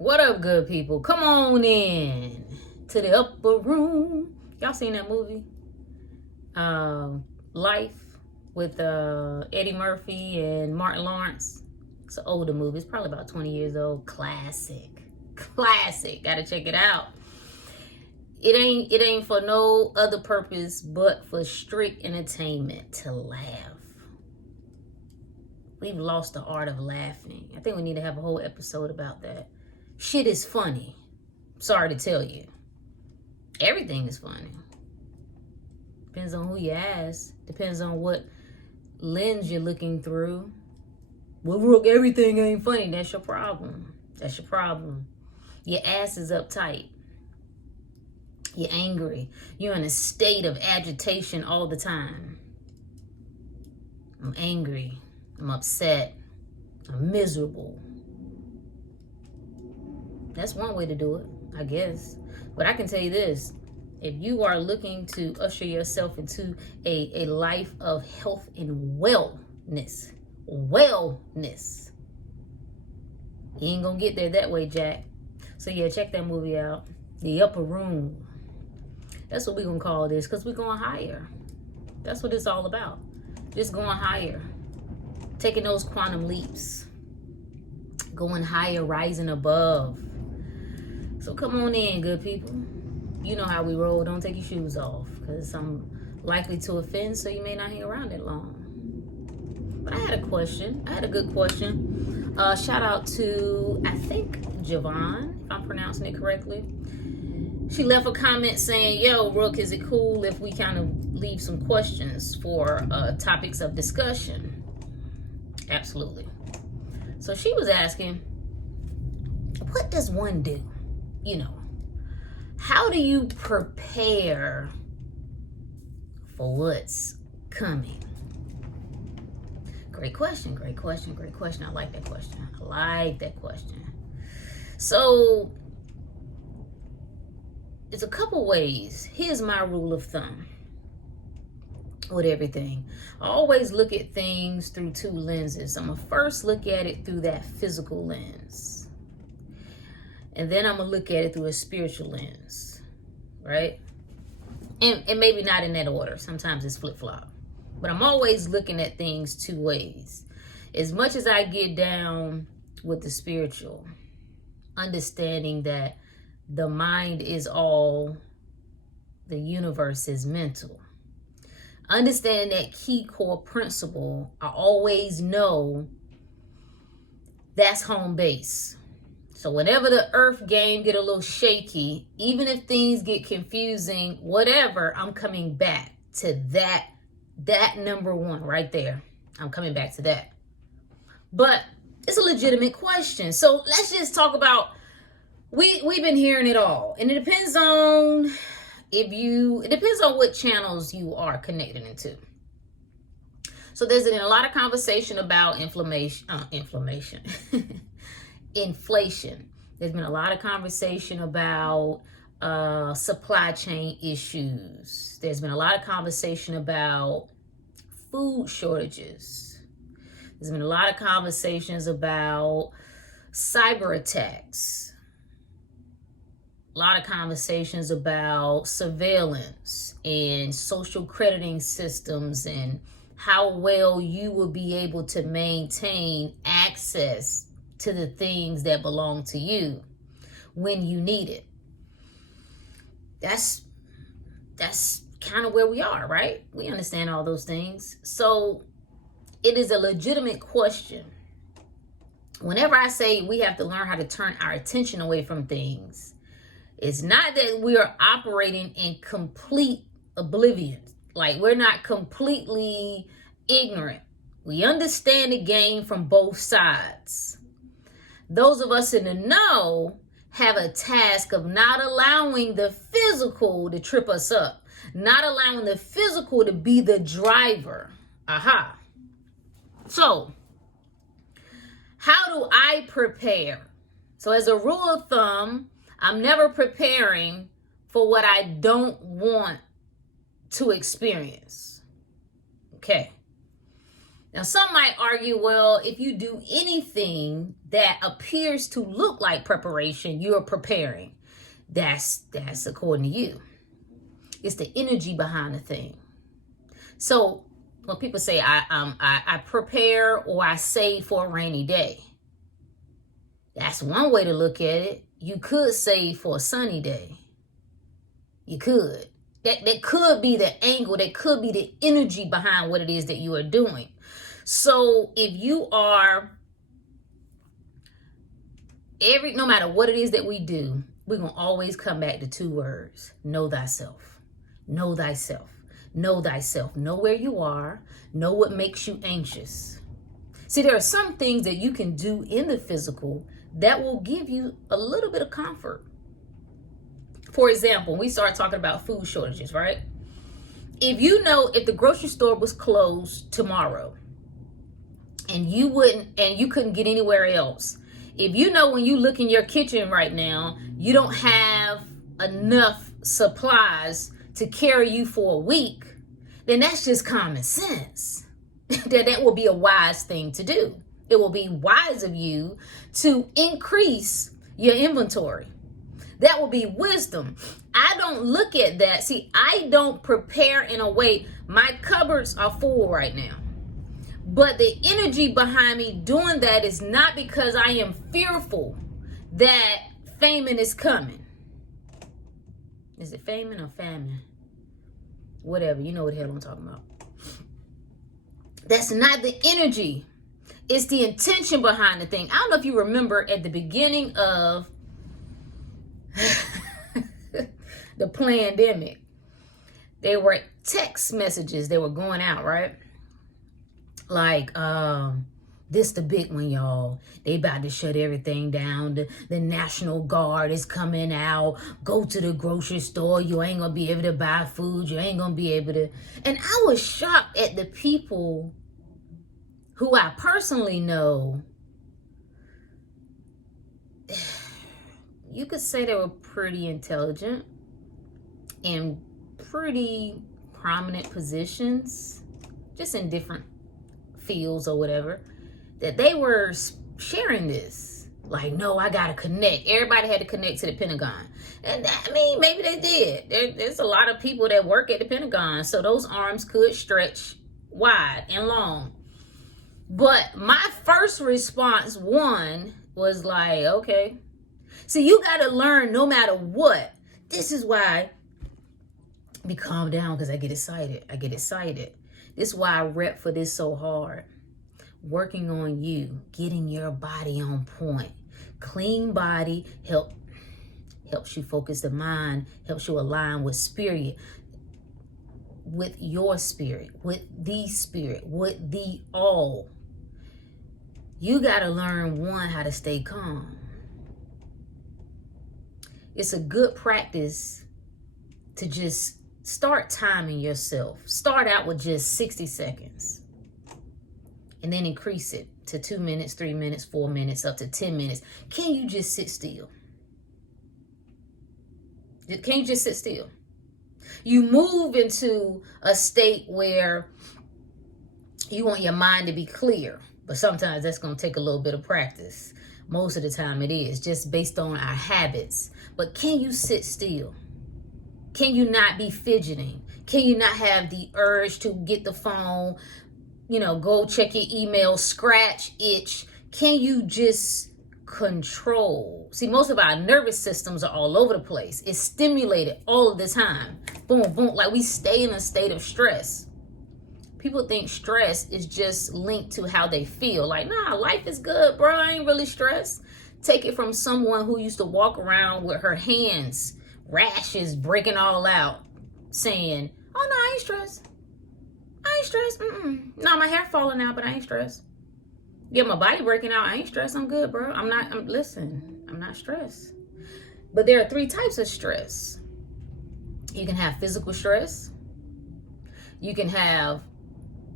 What up, good people? Come on in to the upper room. Y'all seen that movie? Life with Eddie Murphy and Martin Lawrence. It's an older movie. It's probably about 20 years old. Classic. Gotta check it out. It ain't for no other purpose but for strict entertainment, to laugh. We've lost the art of laughing. I think we need to have a whole episode about that. Shit is funny. Sorry to tell you. Everything is funny. Depends on who you ask. Depends on what lens you're looking through. Well, Rook, everything ain't funny. That's your problem. That's your problem. Your ass is uptight. You're angry. You're in a state of agitation all the time. I'm angry. I'm upset. I'm miserable. That's one way to do it, I guess. But I can tell you this. If you are looking to usher yourself into a life of health and wellness, you ain't gonna get there that way, Jack. So yeah, check that movie out. The Upper Room. That's what we're gonna call this, because we're going higher. That's what it's all about. Just going higher. Taking those quantum leaps. Going higher, rising above. So come on in, good people. You know how we roll. Don't take your shoes off, because I'm likely to offend, so you may not hang around that long. But I had a question. I had a good question. Shout out to, I think, Javon, if I'm pronouncing it correctly. She left a comment saying, yo, Rook, is it cool if we kind of leave some questions for topics of discussion? Absolutely. So she was asking, what does one do? You know, how do you prepare for what's coming? Great question. I like that question. So, it's a couple ways. Here's my rule of thumb with everything. I always look at things through two lenses. I'm going to first look at it through that physical lens. And then I'm going to look at it through a spiritual lens. Right? And maybe not in that order. Sometimes it's flip-flop. But I'm always looking at things two ways. As much as I get down with the spiritual, understanding that the mind is all, the universe is mental. Understanding that key core principle, I always know that's home base. So whenever the earth game get a little shaky, even if things get confusing, whatever, I'm coming back to that number one right there. I'm coming back to that. But it's a legitimate question. So let's just talk about, we've been hearing it all. And it depends on what channels you are connected into. So there's been a lot of conversation about inflation. Inflation. There's been a lot of conversation about supply chain issues. There's been a lot of conversation about food shortages. There's been a lot of conversations about cyber attacks. A lot of conversations about surveillance and social crediting systems and how well you will be able to maintain access to the things that belong to you when you need it. That's kind of where we are, right? We understand all those things. So it is a legitimate question. Whenever I say we have to learn how to turn our attention away from things, it's not that we are operating in complete oblivion. Like, we're not completely ignorant. We understand the game from both sides. Those of us in the know have a task of not allowing the physical to trip us up, not allowing the physical to be the driver. Aha. So, how do I prepare? So, as a rule of thumb, I'm never preparing for what I don't want to experience. Okay. Now, some might argue, well, if you do anything that appears to look like preparation, you're preparing. That's according to you. It's the energy behind the thing. So when people say I prepare or I save for a rainy day, that's one way to look at it. You could save for a sunny day. You could. That could be the angle. That could be the energy behind what it is that you are doing. So if you are no matter what it is that we do, we're going to always come back to two words. Know thyself. Know thyself. Know thyself. Know where you are. Know what makes you anxious. See, there are some things that you can do in the physical that will give you a little bit of comfort. For example, we start talking about food shortages, right? If if the grocery store was closed tomorrow and you couldn't get anywhere else, if when you look in your kitchen right now, you don't have enough supplies to carry you for a week, then that's just common sense. that will be a wise thing to do. It will be wise of you to increase your inventory. That will be wisdom. I don't look at that. See, I don't prepare in a way. My cupboards are full right now. But the energy behind me doing that is not because I am fearful that famine is coming. Is it famine or famine? Whatever. You know what the hell I'm talking about. That's not the energy. It's the intention behind the thing. I don't know if you remember at the beginning of the pandemic, there were text messages that were going out, right? Like, this the big one, y'all. They about to shut everything down. The National Guard is coming out. Go to the grocery store. You ain't gonna be able to buy food. You ain't gonna be able to. And I was shocked at the people who I personally know. You could say they were pretty intelligent in pretty prominent positions, just in different fields or whatever, that they were sharing this. Like, no, I gotta connect. Everybody had to connect to the Pentagon. And I mean, maybe they did. There's a lot of people that work at the Pentagon, so those arms could stretch wide and long. But my first response, was like, okay. See, you got to learn no matter what. This is why, be calm down because I get excited. This is why I rep for this so hard. Working on you, getting your body on point. Clean body helps you focus the mind, helps you align with spirit, with your spirit, with the all. You got to learn, how to stay calm. It's a good practice to just start timing yourself. Start out with just 60 seconds and then increase it to 2 minutes, 3 minutes, 4 minutes, up to 10 minutes. Can you just sit still? Can you just sit still? You move into a state where you want your mind to be clear, but sometimes that's going to take a little bit of practice. Most of the time it is, just based on our habits. But can you sit still? Can you not be fidgeting? Can you not have the urge to get the phone, go check your email, scratch, itch? Can you just control? See, most of our nervous systems are all over the place. It's stimulated all of the time. Boom, boom, like we stay in a state of stress. People think stress is just linked to how they feel. Like, nah, life is good, bro. I ain't really stressed. Take it from someone who used to walk around with her hands, rashes breaking all out, saying, oh, no, I ain't stressed. No, my hair falling out, but I ain't stressed. Yeah, my body breaking out. I ain't stressed. I'm good, bro. I'm not stressed. But there are 3 types of stress. You can have physical stress. You can have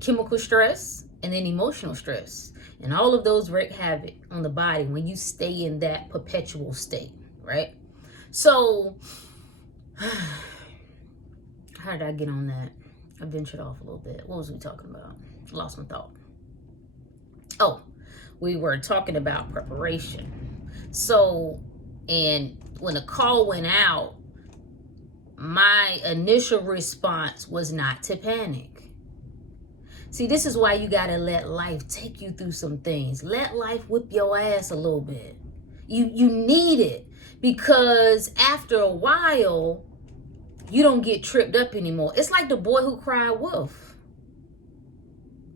chemical stress, and then emotional stress. And all of those wreak havoc on the body when you stay in that perpetual state, right? So, how did I get on that? I ventured off a little bit. What was we talking about? Lost my thought. Oh, we were talking about preparation. So, and when the call went out, my initial response was not to panic. See, this is why you got to let life take you through some things. Let life whip your ass a little bit. You need it, because after a while, you don't get tripped up anymore. It's like the boy who cried wolf.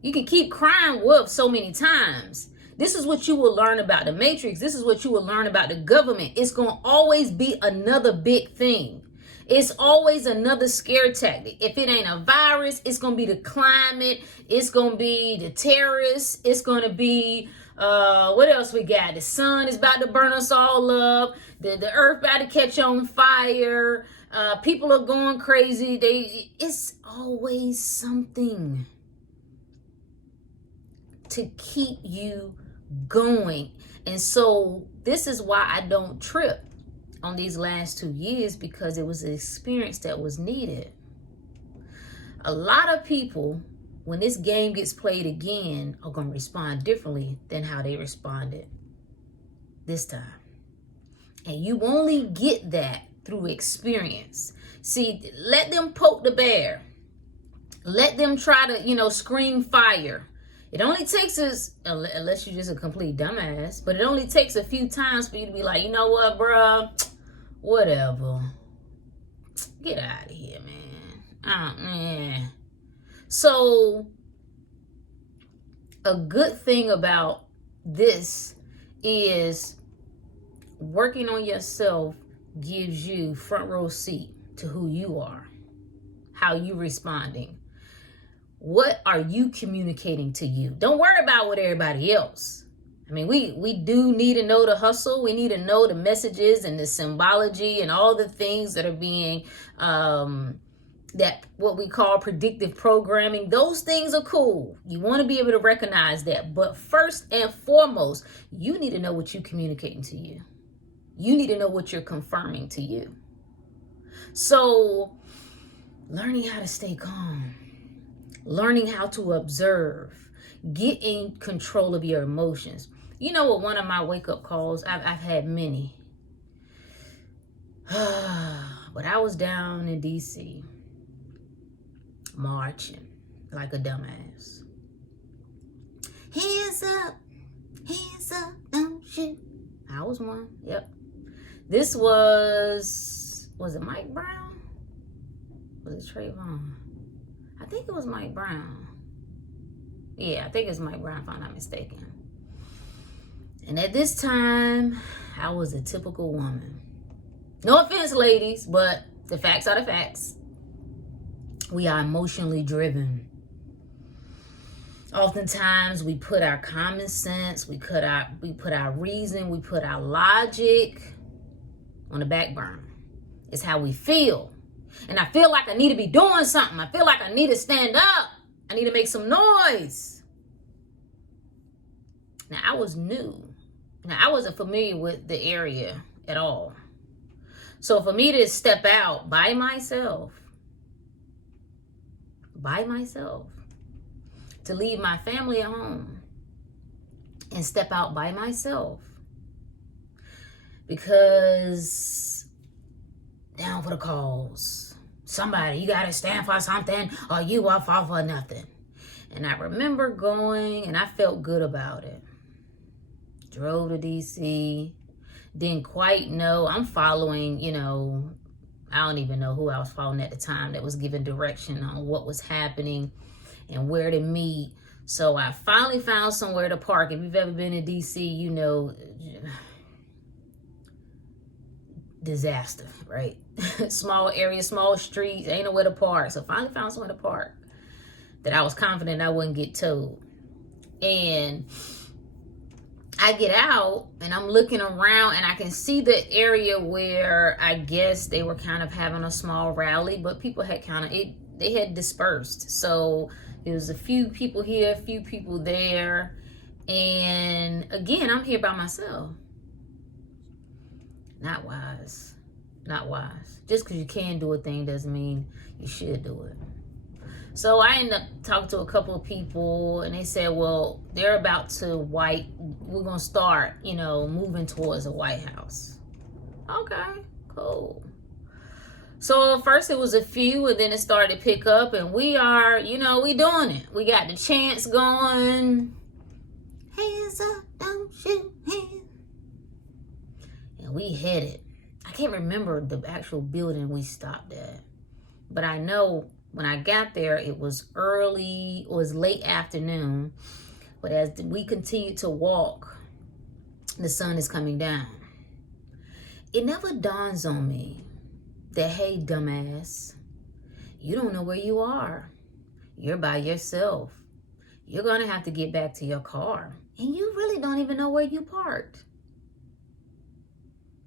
You can keep crying wolf so many times. This is what you will learn about the Matrix. This is what you will learn about the government. It's going to always be another big thing. It's always another scare tactic. If it ain't a virus, it's going to be the climate. It's going to be the terrorists. It's going to be, what else we got? The sun is about to burn us all up. The earth about to catch on fire. People are going crazy. It's always something to keep you going. And so this is why I don't trip on these last 2 years, because it was an experience that was needed. A lot of people, when this game gets played again, are going to respond differently than how they responded this time. And you only get that through experience. See, let them poke the bear. Let them try to, scream fire. It only takes us, unless you're just a complete dumbass, but it only takes a few times for you to be like, you know what, bruh? Whatever. Get out of here, man. So, a good thing about this is working on yourself gives you front row seat to who you are, how you responding. What are you communicating to you? Don't worry about what everybody else. I mean, we do need to know the hustle. We need to know the messages and the symbology and all the things that are being, that what we call predictive programming. Those things are cool. You want to be able to recognize that. But first and foremost, you need to know what you're communicating to you. You need to know what you're confirming to you. So, learning how to stay calm. Learning how to observe, get in control of your emotions. You know what, one of my wake-up calls, I've had many. But I was down in D.C. marching like a dumbass. Hands up, don't shoot. I was one, yep. This was it Mike Brown? Was it Trayvon? I think it was Mike Brown. Yeah, I think it's Mike Brown, if I'm not mistaken. And at this time, I was a typical woman. No offense, ladies, but the facts are the facts. We are emotionally driven. Oftentimes, we put our common sense, we put our reason, we put our logic on the back burner. It's how we feel. And I feel like I need to be doing something. I feel like I need to stand up. I need to make some noise. Now, I was new. Now, I wasn't familiar with the area at all. So for me to step out by myself, to leave my family at home and step out by myself, because down for the cause. Somebody, you got to stand for something or you will fall for nothing. And I remember going, and I felt good about it. Drove to D.C. Didn't quite know. I'm following, I don't even know who I was following at the time that was giving direction on what was happening and where to meet. So I finally found somewhere to park. If you've ever been to D.C., you know, disaster, right? Small area, small streets, ain't nowhere to park. So finally found somewhere to park that I was confident I wouldn't get towed. And I get out and I'm looking around and I can see the area where I guess they were kind of having a small rally, but people had they had dispersed. So it was a few people here, a few people there. And again, I'm here by myself. Not wise. Not wise. Just because you can do a thing doesn't mean you should do it. So I ended up talking to a couple of people, and they said, well, they're about to we're going to start, moving towards a White House. Okay, cool. So first it was a few, and then it started to pick up, and we are, we doing it. We got the chants going. Hands up, don't shoot hands. And we headed. I can't remember the actual building we stopped at, but I know when I got there, it was late afternoon. But as we continued to walk, the sun is coming down. It never dawns on me that, hey, dumbass, you don't know where you are. You're by yourself. You're going to have to get back to your car. And you really don't even know where you parked.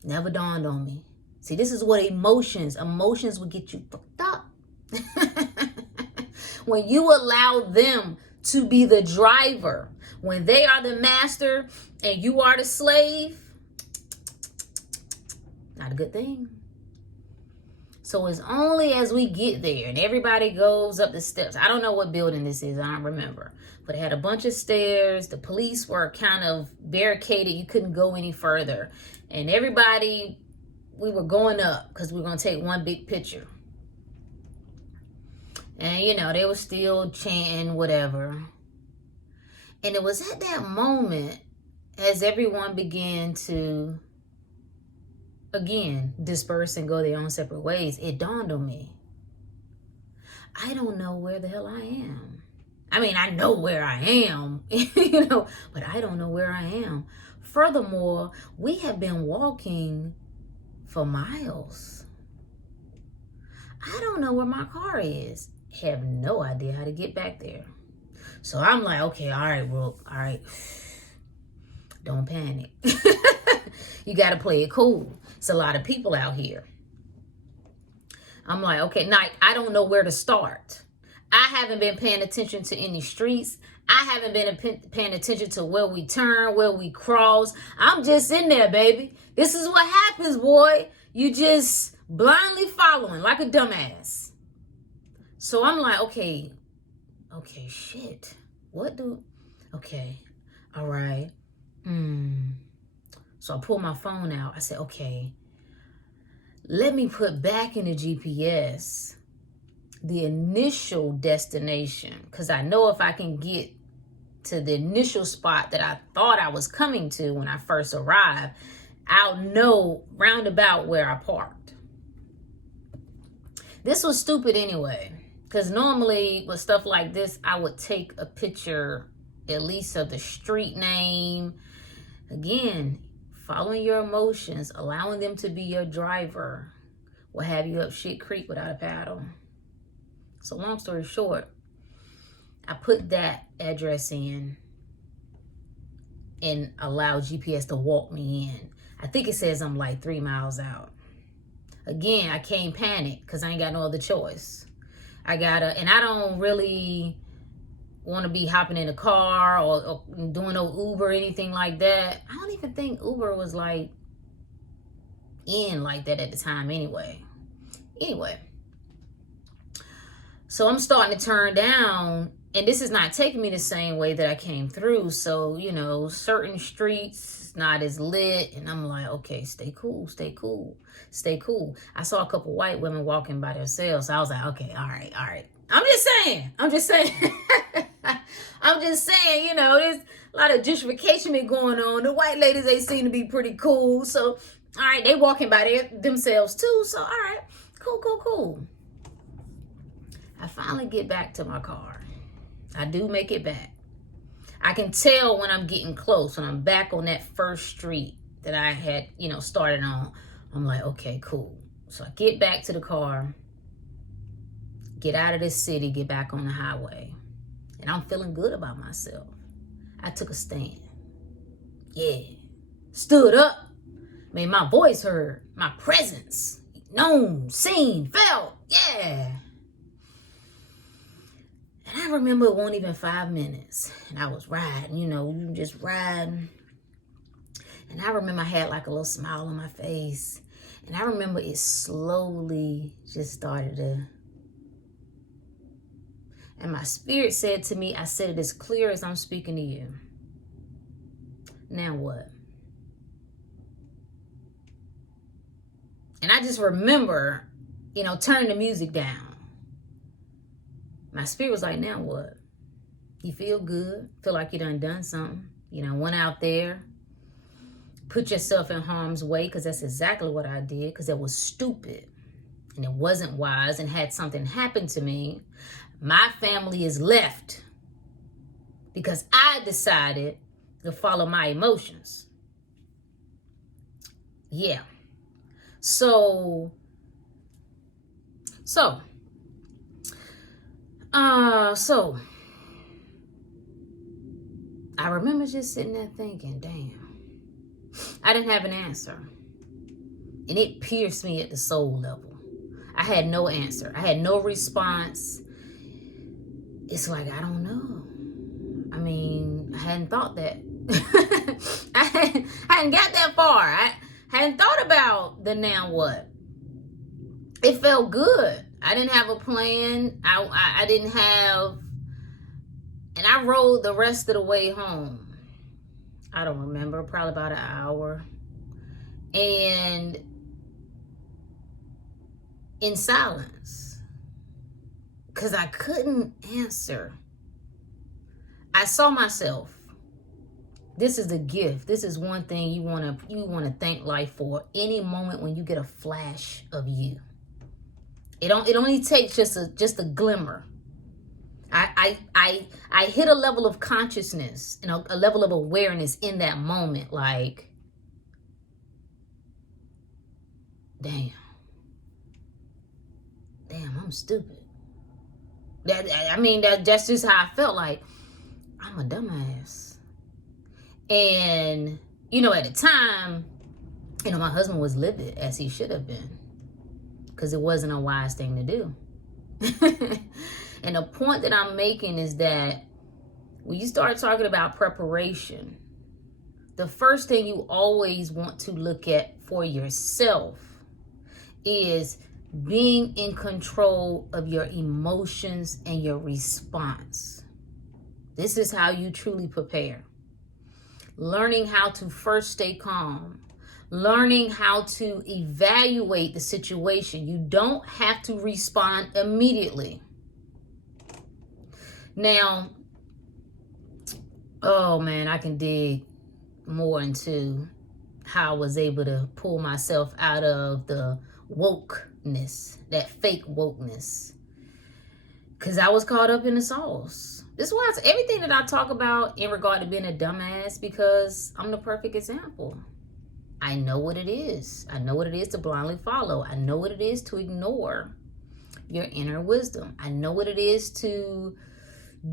Never dawned on me. See, this is what emotions will get you fucked up. When you allow them to be the driver, when they are the master and you are the slave, not a good thing. So it's only as we get there and everybody goes up the steps. I don't know what building this is. I don't remember. But it had a bunch of stairs. The police were kind of barricaded. You couldn't go any further. And everybody, we were going up because we were going to take one big picture. And, they were still chanting whatever. And it was at that moment, as everyone began to, again, disperse and go their own separate ways, it dawned on me. I don't know where the hell I am. I mean, I know where I am, but I don't know where I am. Furthermore, we have been walking for miles. I don't know where my car is. Have no idea how to get back there. So I'm like, okay, all right, Brooke, all right. Don't panic. You got to play it cool. It's a lot of people out here. I'm like, okay, I don't know where to start. I haven't been paying attention to any streets. I haven't been paying attention to where we turn, where we cross. I'm just in there, baby. This is what happens, boy. You just blindly following like a dumbass. So I'm like, okay, shit. Okay, all right. So I pulled my phone out. I said, okay, let me put back in the GPS the initial destination, because I know if I can get to the initial spot that I thought I was coming to when I first arrived, I'll know roundabout where I parked. This was stupid anyway, because normally with stuff like this, I would take a picture at least of the street name. Again, following your emotions, allowing them to be your driver, will have you up shit creek without a paddle. So long story short, I put that address in and allowed GPS to walk me in. I think it says I'm like 3 miles out. Again, I can't panic because I ain't got no other choice. And I don't really want to be hopping in a car or doing no Uber or anything like that. I don't even think Uber was like in like that at the time anyway. So I'm starting to turn down, and this is not taking me the same way that I came through. So, certain streets not as lit, and I'm like, okay, stay cool. I saw a couple white women walking by themselves. So I was like, okay, all right. I'm just saying. There's a lot of gentrification been going on. The white ladies, they seem to be pretty cool. So, all right, they walking by themselves too. So, all right, cool. I finally get back to my car. I do make it back. I can tell when I'm getting close, when I'm back on that first street that I had, started on. I'm like, okay, cool. So I get back to the car, get out of this city, get back on the highway. And I'm feeling good about myself. I took a stand. Yeah. Stood up. Made my voice heard. My presence. Known, seen, felt. Yeah. And I remember it wasn't even 5 minutes. And I was riding, you just riding. And I remember I had like a little smile on my face. And I remember it slowly just started to And my spirit said to me, I said it as clear as I'm speaking to you. Now what? And I just remember, turning the music down. My spirit was like, now what? You feel good? Feel like you done something? Went out there, put yourself in harm's way, because that's exactly what I did, because it was stupid and it wasn't wise. And had something happened to me, my family is left because I decided to follow my emotions. Yeah. So I remember just sitting there thinking, damn, I didn't have an answer. And it pierced me at the soul level. I had no answer. I had no response. It's like, I don't know. I mean, I hadn't thought that. I hadn't got that far. I hadn't thought about the now what. It felt good. I didn't have a plan. I didn't have, and I rode the rest of the way home. I don't remember, probably about an hour. And in silence, because I couldn't answer. I saw myself. This is the gift. This is one thing you want to thank life for. Any moment when you get a flash of you. It only takes just a glimmer. I hit a level of consciousness and a level of awareness in that moment, like, damn, I'm stupid. That's just how I felt. Like, I'm a dumbass. And at the time, my husband was livid, as he should have been, because it wasn't a wise thing to do. And the point that I'm making is that when you start talking about preparation, the first thing you always want to look at for yourself is being in control of your emotions and your response. This is how you truly prepare. Learning how to first stay calm. Learning how to evaluate the situation. You don't have to respond immediately. Now, oh man, I can dig more into how I was able to pull myself out of the wokeness, that fake wokeness, because I was caught up in the sauce. This is why everything that I talk about in regard to being a dumbass, because I'm the perfect example. I know what it is. I know what it is to blindly follow. I know what it is to ignore your inner wisdom. I know what it is to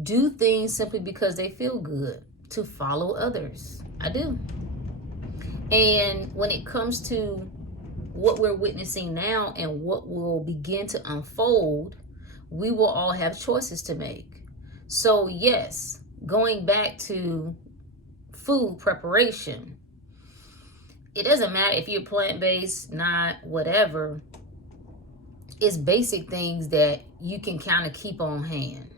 do things simply because they feel good, to follow others. I do. And when it comes to what we're witnessing now and what will begin to unfold, we will all have choices to make. So yes, going back to food preparation, it doesn't matter if you're plant-based, not, whatever. It's basic things that you can kind of keep on hand.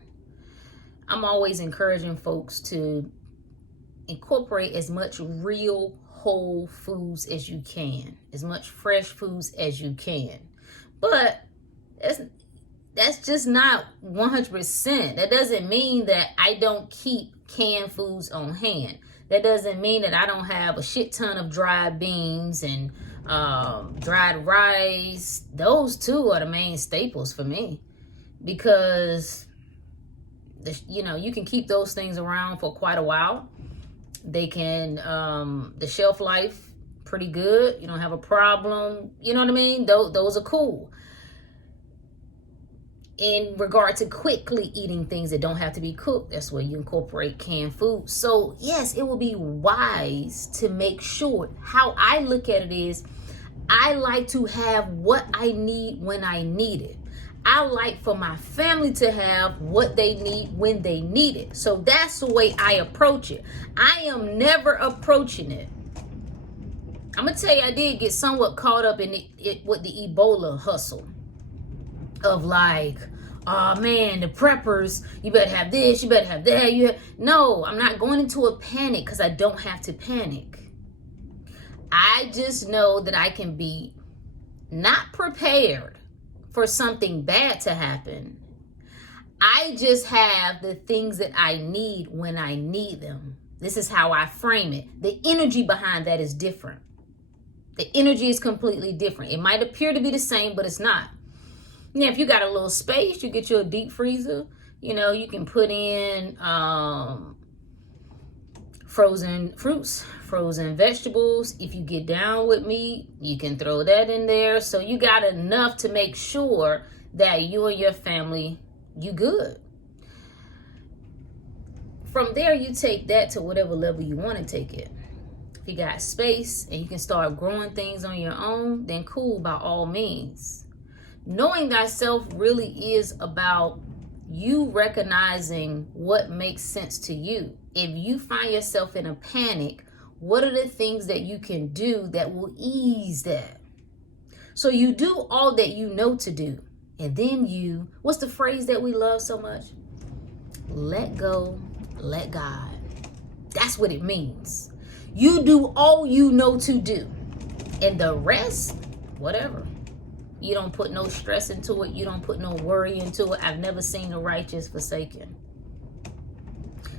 I'm always encouraging folks to incorporate as much real whole foods as you can, as much fresh foods as you can. But that's just not 100%. That doesn't mean that I don't keep canned foods on hand. That doesn't mean that I don't have a shit ton of dried beans and dried rice. Those two are the main staples for me, because you can keep those things around for quite a while. They can, the shelf life, pretty good. You don't have a problem. You know what I mean? Those are cool. In regard to quickly eating things that don't have to be cooked, that's where you incorporate canned food. So yes, it will be wise to make sure. How I look at it is, I like to have what I need when I need it. I like for my family to have what they need when they need it. So that's the way I approach it. I am never approaching it. I'm going to tell you, I did get somewhat caught up in it with the Ebola hustle of like, oh man, the preppers, you better have this, you better have that. No, I'm not going into a panic because I don't have to panic. I just know that I can be not prepared for something bad to happen. I just have the things that I need when I need them. This is how I frame it. The energy behind that is different. The energy is completely different. It might appear to be the same, but it's not. Now, if you got a little space, you get you a deep freezer. You know, you can put in frozen fruits, frozen vegetables. If you get down with meat, you can throw that in there. So you got enough to make sure that you and your family, you good. From there, you take that to whatever level you want to take it. If you got space and you can start growing things on your own, then cool, by all means. Knowing thyself really is about you recognizing what makes sense to you. If you find yourself in a panic, what are the things that you can do that will ease that? So you do all that you know to do. And then what's the phrase that we love so much? Let go, let God. That's what it means. You do all you know to do. And the rest, whatever. You don't put no stress into it. You don't put no worry into it. I've never seen the righteous forsaken.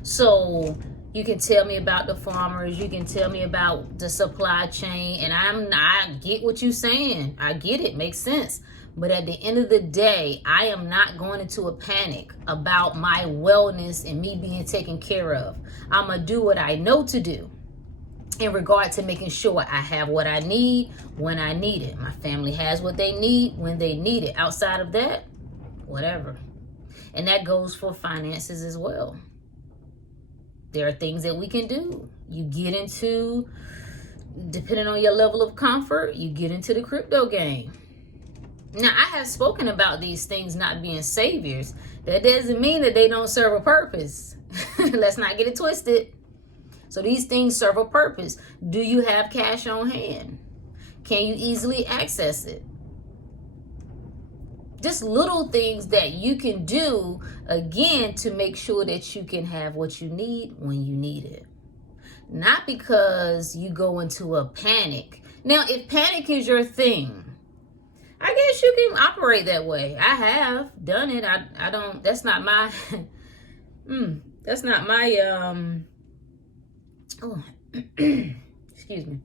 So you can tell me about the farmers. You can tell me about the supply chain. And I get what you're saying. I get it. Makes sense. But at the end of the day, I am not going into a panic about my wellness and me being taken care of. I'm going to do what I know to do in regard to making sure I have what I need when I need it. My family has what they need when they need it. Outside of that, whatever. And that goes for finances as well. There are things that we can do. You get into, depending on your level of comfort, you get into the crypto game. Now, I have spoken about these things not being saviors. That doesn't mean that they don't serve a purpose. Let's not get it twisted. So these things serve a purpose. Do you have cash on hand? Can you easily access it? Just little things that you can do, again, to make sure that you can have what you need when you need it. Not because you go into a panic. Now, if panic is your thing, I guess you can operate that way. I have done it. I don't, that's not my, that's not my, excuse me.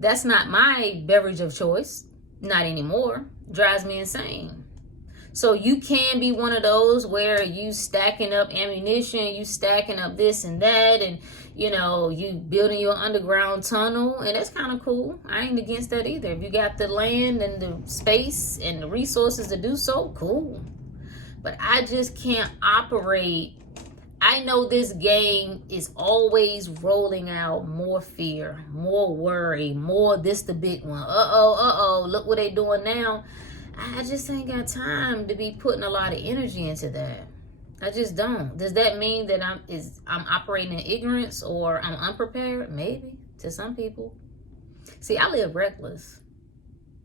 That's not my beverage of choice. Not anymore. Drives me insane. So you can be one of those where you stacking up ammunition, you stacking up this and that, and you know, you building your underground tunnel, and that's kind of cool. I ain't against that either. If you got the land and the space and the resources to do so, cool. But I just can't operate. I know this game is always rolling out more fear, more worry, more this the big one. Look what they doing now. I just ain't got time to be putting a lot of energy into that. I just don't. Does that mean that I'm operating in ignorance or I'm unprepared? Maybe, to some people. See, I live reckless.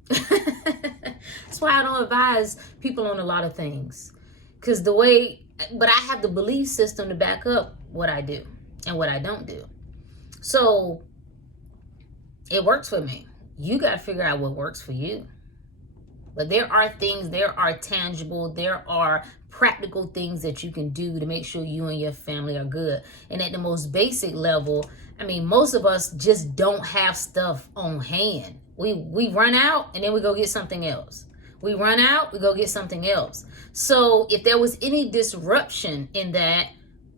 That's why I don't advise people on a lot of things. Because but I have the belief system to back up what I do and what I don't do. So it works for me. You got to figure out what works for you. But there are things, there are tangible, there are practical things that you can do to make sure you and your family are good. And at the most basic level, I mean, most of us just don't have stuff on hand. We run out and then we go get something else. We run out, we go get something else. So if there was any disruption in that,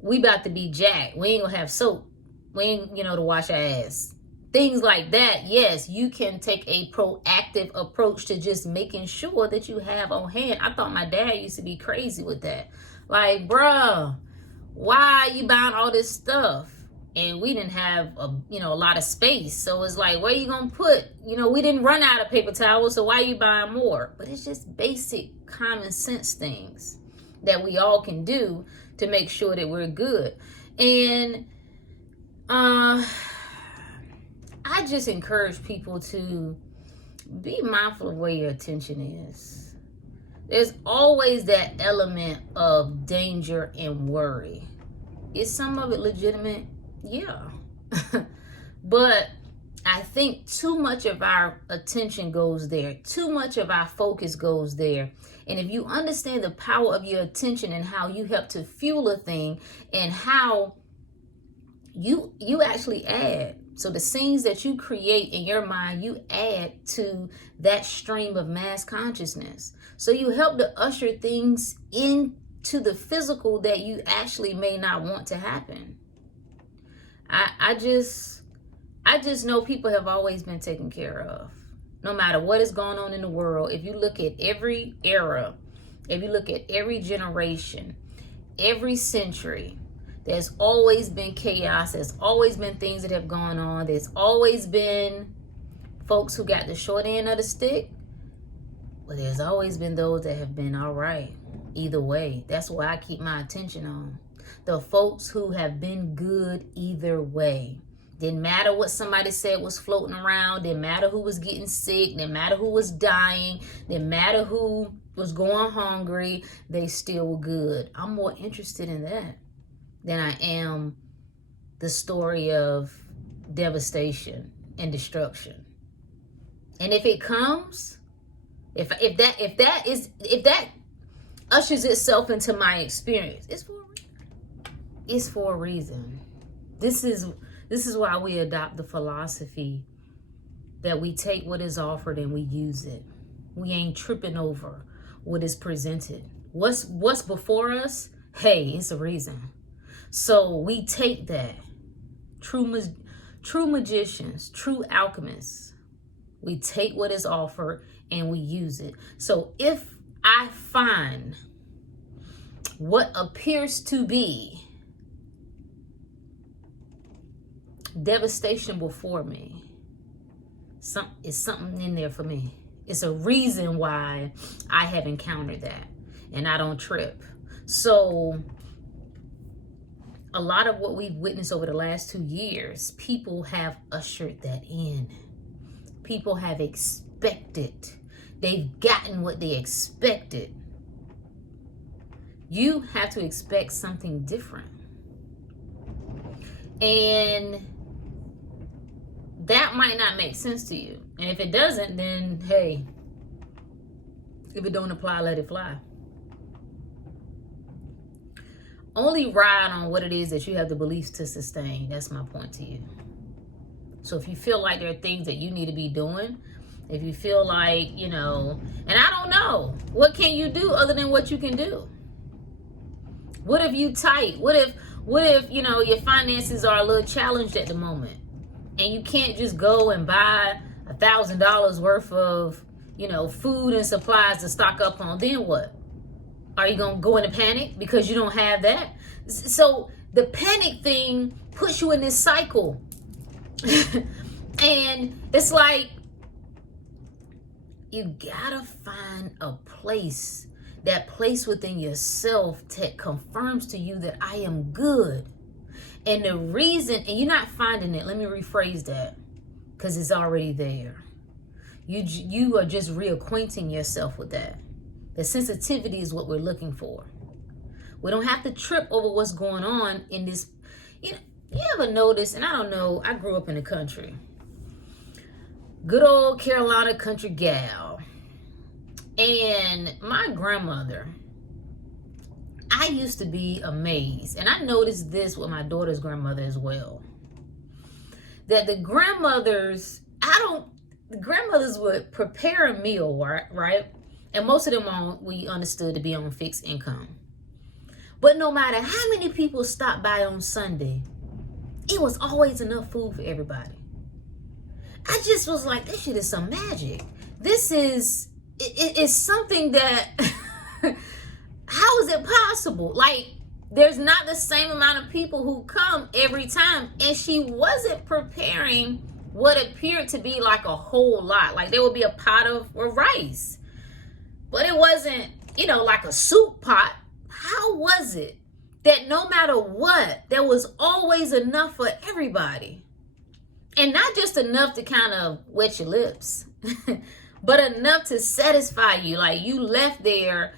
we about to be jacked. We ain't gonna have soap. We ain't, to wash our ass. Things like that, yes, you can take a proactive approach to just making sure that you have on hand. I thought my dad used to be crazy with that. Like, bruh, why are you buying all this stuff? And we didn't have a lot of space. So it's like, where you gonna put? We didn't run out of paper towels, so why are you buying more? But it's just basic common sense things that we all can do to make sure that we're good. And I just encourage people to be mindful of where your attention is. There's always that element of danger and worry. Is some of it legitimate? Yeah. But I think too much of our attention goes there. Too much of our focus goes there. And if you understand the power of your attention and how you help to fuel a thing and how you actually add. So the scenes that you create in your mind, you add to that stream of mass consciousness. So you help to usher things into the physical that you actually may not want to happen. I just know people have always been taken care of. No matter what is going on in the world, if you look at every era, if you look at every generation, every century, there's always been chaos. There's always been things that have gone on. There's always been folks who got the short end of the stick. But there's always been those that have been all right. Either way, that's why I keep my attention on. The folks who have been good either way. Didn't matter what somebody said was floating around. Didn't matter who was getting sick. Didn't matter who was dying. Didn't matter who was going hungry. They still were good. I'm more interested in that than I am the story of devastation and destruction. And if it comes, if that ushers itself into my experience, it's for a reason. This is why we adopt the philosophy that we take what is offered and we use it. We ain't tripping over what is presented. What's before us? Hey, it's a reason. So we take that. True magicians, true alchemists, we take what is offered and we use it. So if I find what appears to be devastation before me, it's something in there for me. It's a reason why I have encountered that and I don't trip. So a lot of what we've witnessed over the last 2 years, people have ushered that in. People have expected. They've gotten what they expected. You have to expect something different. And that might not make sense to you. And if it doesn't, then hey, if it don't apply, let it fly. Only ride on what it is that you have the beliefs to sustain. That's my point to you. So if you feel like there are things that you need to be doing, if you feel like, and I don't know, what can you do other than what you can do? What if you tight? What if your finances are a little challenged at the moment and you can't just go and buy $1,000 worth of, food and supplies to stock up on? Then what? Are you going to go into panic because you don't have that? So the panic thing puts you in this cycle. And it's like, you gotta find a place, that place within yourself that confirms to you that I am good. And the reason, and you're not finding it, let me rephrase that, because it's already there. You are just reacquainting yourself with that. The sensitivity is what we're looking for. We don't have to trip over what's going on in this. You ever notice, and I don't know, I grew up in the country. Good old Carolina country gal. And my grandmother, I used to be amazed. And I noticed this with my daughter's grandmother as well. That the grandmothers would prepare a meal, right? And most of them we understood to be on fixed income. But no matter how many people stopped by on Sunday, it was always enough food for everybody. I just was like, this shit is some magic. This is something that, how is it possible? Like, there's not the same amount of people who come every time. And she wasn't preparing what appeared to be like a whole lot. Like, there would be a pot of rice. But it wasn't, like a soup pot. How was it that no matter what, there was always enough for everybody? And not just enough to kind of wet your lips, but enough to satisfy you. Like you left there,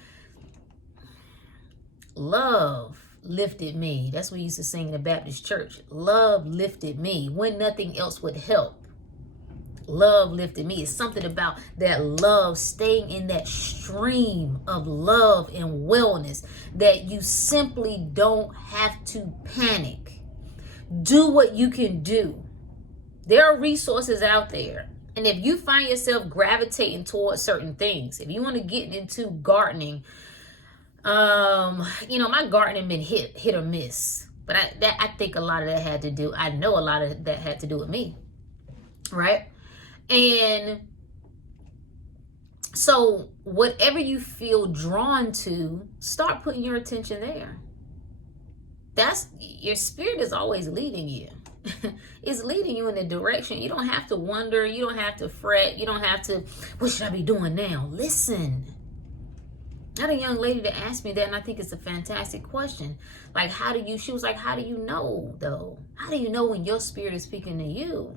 love lifted me. That's what we used to sing in the Baptist church. Love lifted me when nothing else would help. Love lifted me. It's something about that love, staying in that stream of love and wellness, that you simply don't have to panic. Do what you can do. There are resources out there. And if you find yourself gravitating towards certain things, if you want to get into gardening, my gardening been hit or miss. But I think a lot of that had to do, I know a lot of that had to do with me. Right? And so whatever you feel drawn to, start putting your attention there. That's, your spirit is always leading you. It's leading you in a direction. You don't have to wonder. You don't have to fret. You don't have to, what should I be doing now? Listen. I had a young lady that asked me that, and I think it's a fantastic question. Like, she was like, how do you know though? How do you know when your spirit is speaking to you?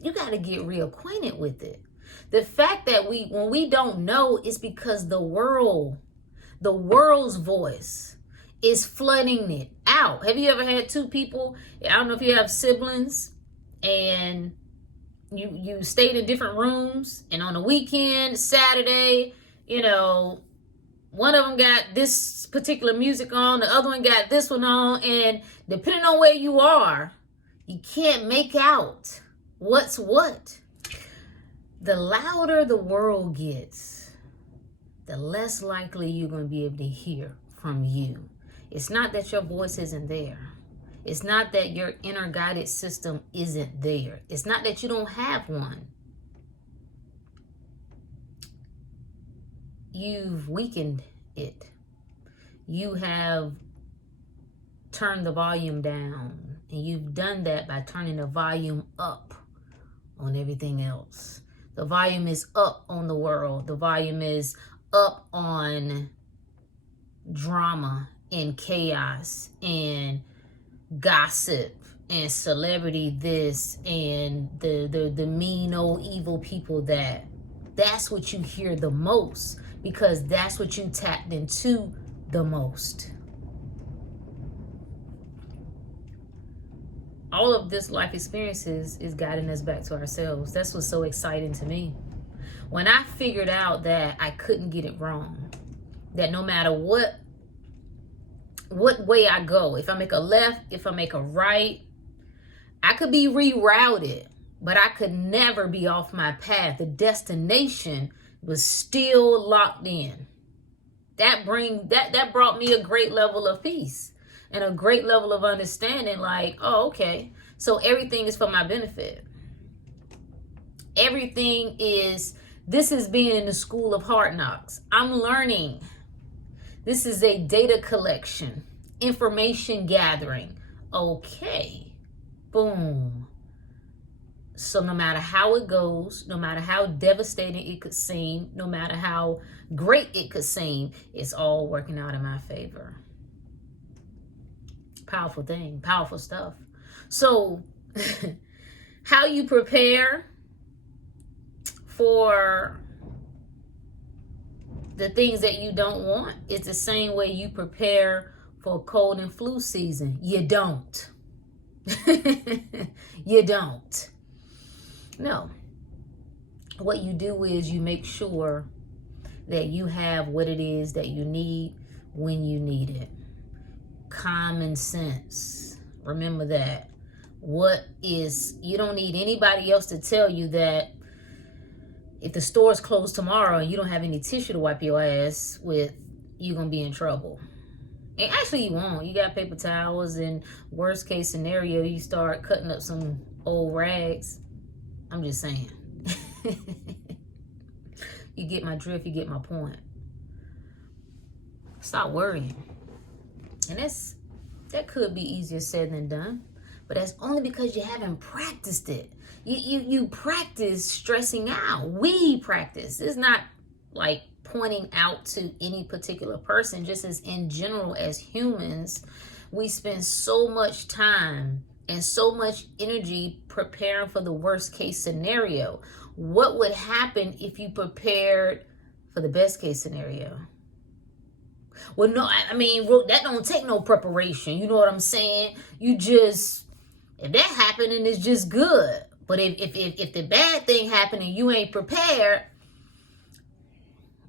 You got to get reacquainted with it. The fact that when we don't know is because the world's voice is flooding it out. Have you ever had two people? I don't know if you have siblings and you stayed in different rooms, and on the weekend, Saturday, one of them got this particular music on, the other one got this one on, and depending on where you are, you can't make out what's what. The louder the world gets, the less likely you're going to be able to hear from you. It's not that your voice isn't there. It's not that your inner guided system isn't there. It's not that you don't have one. You've weakened it. You have turned the volume down, and you've done that by turning the volume up on everything else. The volume is up on the world. The volume is up on drama and chaos and gossip and celebrity this and the mean old evil people that. That's what you hear the most, because that's what you tapped into the most. All of this life experiences is guiding us back to ourselves. That's what's so exciting to me. When I figured out that I couldn't get it wrong, that no matter what way I go, if I make a left, if I make a right, I could be rerouted, but I could never be off my path. The destination was still locked in. That brought me a great level of peace and a great level of understanding. Like, oh, okay, so everything is for my benefit. This is being in the school of hard knocks. I'm learning. This is a data collection, information gathering. Okay, boom. So no matter how it goes, no matter how devastating it could seem, no matter how great it could seem, it's all working out in my favor. Powerful thing, powerful stuff. So how you prepare for the things that you don't want, it's the same way you prepare for cold and flu season. You don't. You don't. No. What you do is you make sure that you have what it is that you need when you need it. Common sense. Remember that. You don't need anybody else to tell you that if the store's closed tomorrow and you don't have any tissue to wipe your ass with, you're going to be in trouble. And actually you won't. You got paper towels, and worst case scenario, you start cutting up some old rags. I'm just saying. You get my drift, you get my point. Stop worrying. And that could be easier said than done, but that's only because you haven't practiced it. You practice stressing out. We practice. It's not like pointing out to any particular person, just as in general as humans, we spend so much time and so much energy preparing for the worst case scenario. What would happen if you prepared for the best case scenario? Well, no, I mean, that don't take no preparation. You know what I'm saying? You just, if that happened, then it's just good. But if the bad thing happened and you ain't prepared,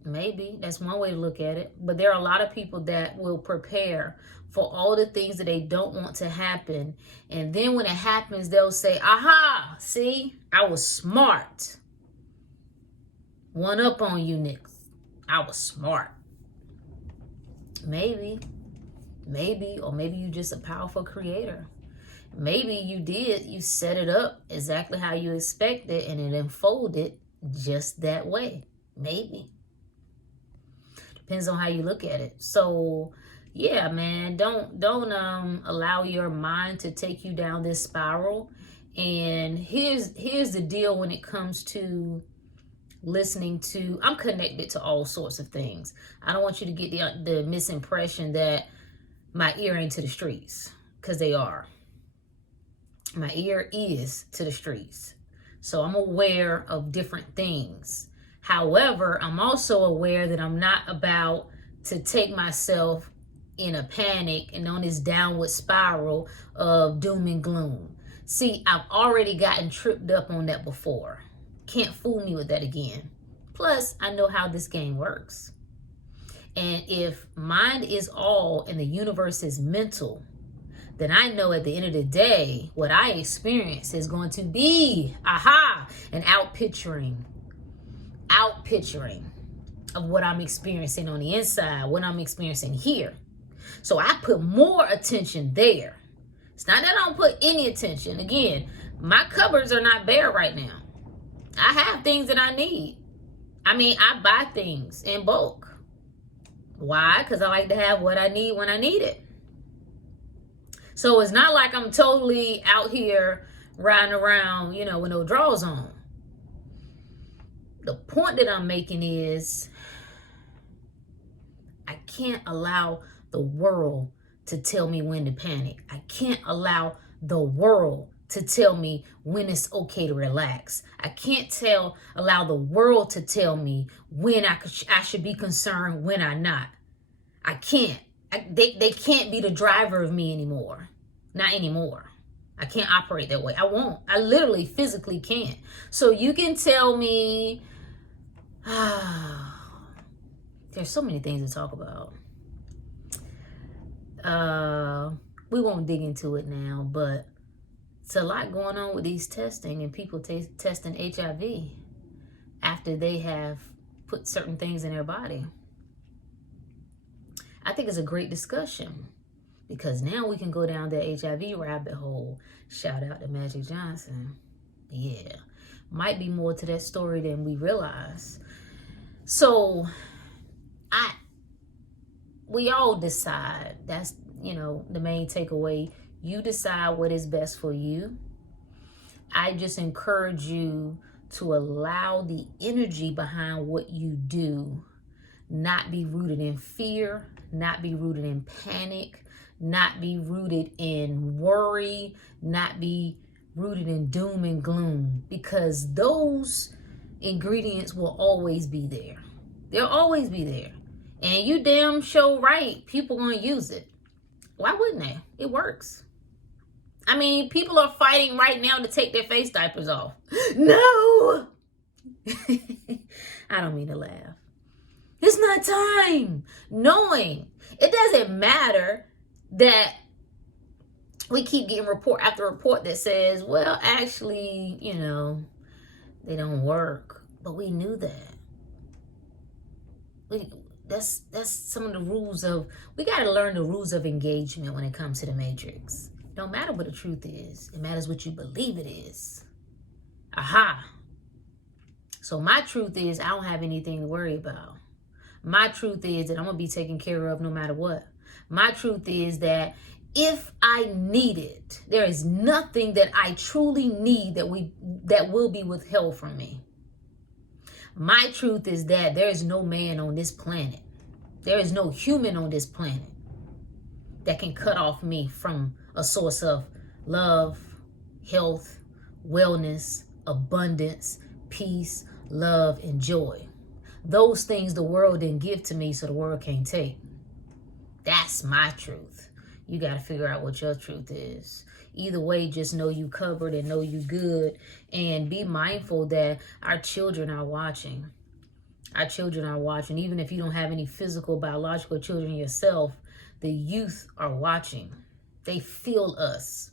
maybe that's one way to look at it. But there are a lot of people that will prepare for all the things that they don't want to happen. And then when it happens, they'll say, aha, see, I was smart. One up on you, Nick. I was smart. Maybe, or maybe you're just a powerful creator. Maybe you set it up exactly how you expected and it unfolded just that way. Maybe. Depends on how you look at it. So yeah, man, don't allow your mind to take you down this spiral. And here's the deal when it comes to listening to, I'm connected to all sorts of things. I don't want you to get the misimpression that my ear ain't to the streets, because they are. My ear is to the streets. So I'm aware of different things. However, I'm also aware that I'm not about to take myself in a panic and on this downward spiral of doom and gloom. See, I've already gotten tripped up on that before. Can't fool me with that again. Plus, I know how this game works. And if mind is all and the universe is mental, then I know at the end of the day, what I experience is going to be, an outpicturing of what I'm experiencing on the inside, what I'm experiencing here. So I put more attention there. It's not that I don't put any attention. Again, my cupboards are not bare right now. I have things that I need. I mean, I buy things in bulk. Why? Because I like to have what I need when I need it. So it's not like I'm totally out here riding around, with no drawers on. The point that I'm making is I can't allow the world to tell me when to panic. I can't allow the world to tell me when it's okay to relax. I can't allow the world to tell me when I should be concerned, when I'm not. I can't. They can't be the driver of me anymore. Not anymore. I can't operate that way. I won't. I literally physically can't. So you can tell me, there's so many things to talk about. We won't dig into it now, but it's a lot going on with these testing and people testing HIV after they have put certain things in their body. I think it's a great discussion because now we can go down the HIV rabbit hole. Shout out to Magic Johnson. Yeah, might be more to that story than we realize. So we all decide. That's, the main takeaway. You decide what is best for you. I just encourage you to allow the energy behind what you do not be rooted in fear, not be rooted in panic, not be rooted in worry, not be rooted in doom and gloom, because those ingredients will always be there. They'll always be there. And you damn sure right, people gonna use it. Why wouldn't they? It works. I mean, people are fighting right now to take their face diapers off. No! I don't mean to laugh. It's not time. Knowing it doesn't matter that we keep getting report after report that says, well, actually, they don't work. But we knew that. That's some of the rules of, we got to learn the rules of engagement when it comes to the Matrix. Don't matter what the truth is. It matters what you believe it is. So my truth is I don't have anything to worry about. My truth is that I'm going to be taken care of no matter what. My truth is that if I need it, there is nothing that I truly need that will be withheld from me. My truth is that there is no man on this planet. There is no human on this planet that can cut off me from a source of love, health, wellness, abundance, peace, love, and joy. Those things the world didn't give to me, so the world can't take. That's my truth. You got to figure out what your truth is. Either way, just know you covered and know you good. And be mindful that our children are watching. Our children are watching. Even if you don't have any physical, biological children yourself, the youth are watching. They feel us.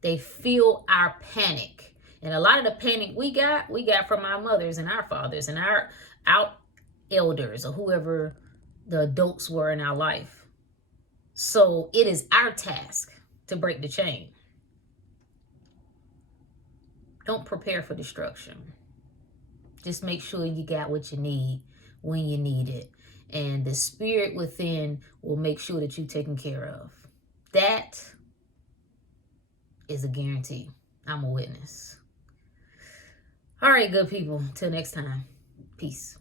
They feel our panic. And a lot of the panic we got from our mothers and our fathers and our elders or whoever the adults were in our life. So it is our task to break the chain. Don't prepare for destruction. Just make sure you got what you need when you need it. And the spirit within will make sure that you're taken care of. That is a guarantee. I'm a witness. All right, good people. Till next time. Peace.